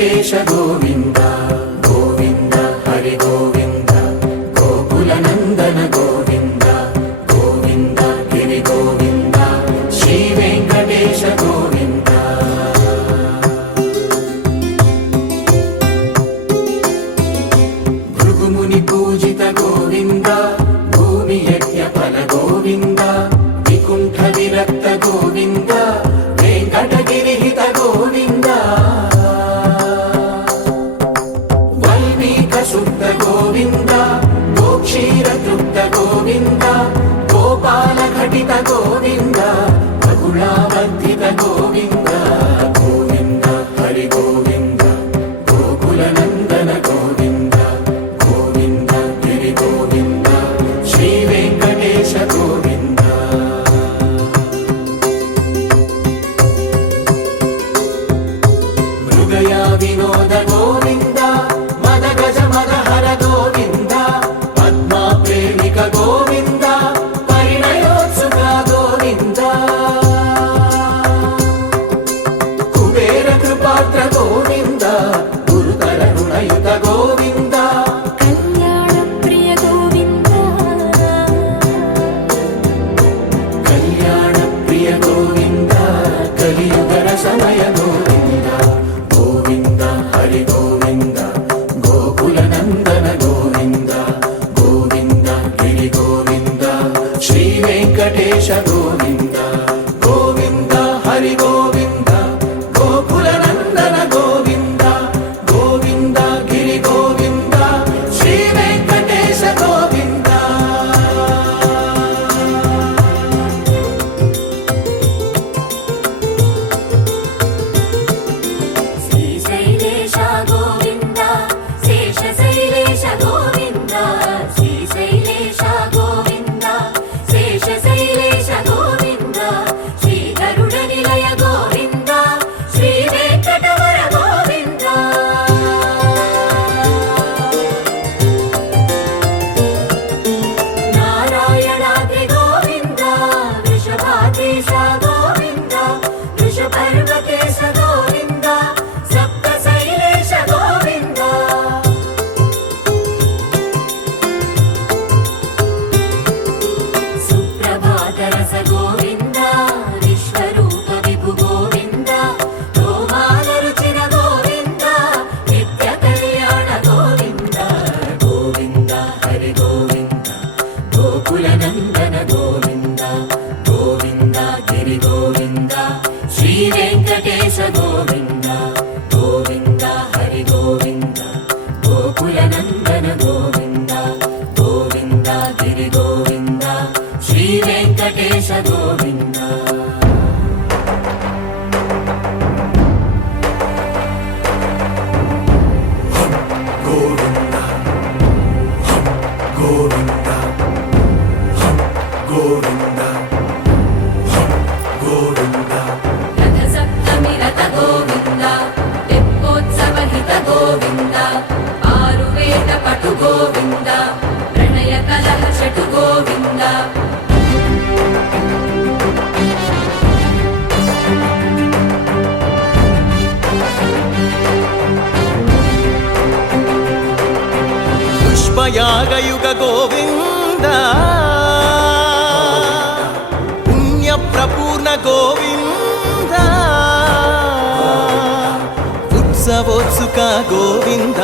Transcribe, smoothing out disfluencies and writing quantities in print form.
వెంకటేశ గోవింద గోవింద హరి గోవింద గోకుల నందన గోవింద గోవింద గిరి గోవింద శ్రీ వెంకటేశ గోవింద భృగుముని పూజిత గోవింద భూమి యజ్ఞ ఫల గోవింద వికుంఠ విరక్త గోవింద వెంకటగిరిహిత గోవింద వల్మీక శుద్ధ గోవింద గోక్షీర తృప్త గోవింద గోపాల ఘటిత గోవింద బహుళావర్ధిత గోవింద గోవింద హరి గోవింద గోకుల నందన గోవింద గోవింద గిరి గోవింద శ్రీ వెంకటేశ గోవింద మృగయా వినోద గోవింద మద గజ మద హర గోవింద పద్మా ప్రేమిక గోవింద పరిణయోత్సుక గోవింద కుబేర కృపాత్ర గోవింద గురుతర రుణయుత గోవింద కళ్యాణ ప్రియ గోవింద కళ్యాణ ప్రియ గోవింద కలియుగ రసమయ గోవింద గోవింద హరి గోవింద గోకుల నందన గోవింద గోవింద గిరి గోవింద శ్రీ వెంకటేశ గోవింద గోవింద హరి గోవింద గోకుల నందన గోవింద గోవింద గిరి గోవింద శ్రీ వెంకటేశ గోవింద శ్రీశైలేశ గోవింద శేషశైలేశ గోవింద శ్రీశైలేశ గోవింద శేషశైలేశ గోవింద శ్రీ గరుడ నిలయ గోవింద శ్రీ వెంకటవర గోవింద నారాయణాద్రి గోవింద వృషభాద్రీశ గోవింద వృషపర్వకేశ గోవింద సప్తశైలేశ గోవింద సుప్రభాతరస గోవింద విశ్వరూప విభు గోవింద గోమాల రుచిన గోవింద నిత్య కళ్యాణ గోవింద గోవింద హరి గోవింద గోకుల నందన గోవింద గోవింద గిరి గోవింద శ్రీ వెంకటేశ గోవింద గోవింద హరి గోవింద గోకుల నందన గోవింద గోవింద గిరి గోవింద శ్రీ వెంకటేశ గోవింద గోవింద గోవింద గోవింద గోవింద రథ సప్తమి రథ గోవింద తెప్పోత్సవ హిత గోవింద ఆరువేద పటు గోవింద ప్రణయ కలహ షటు గోవింద పుష్పయాగయుగ గోవింద పుణ్య ప్రపూర్ణ గోవింద ఉత్సవోత్సుక గోవింద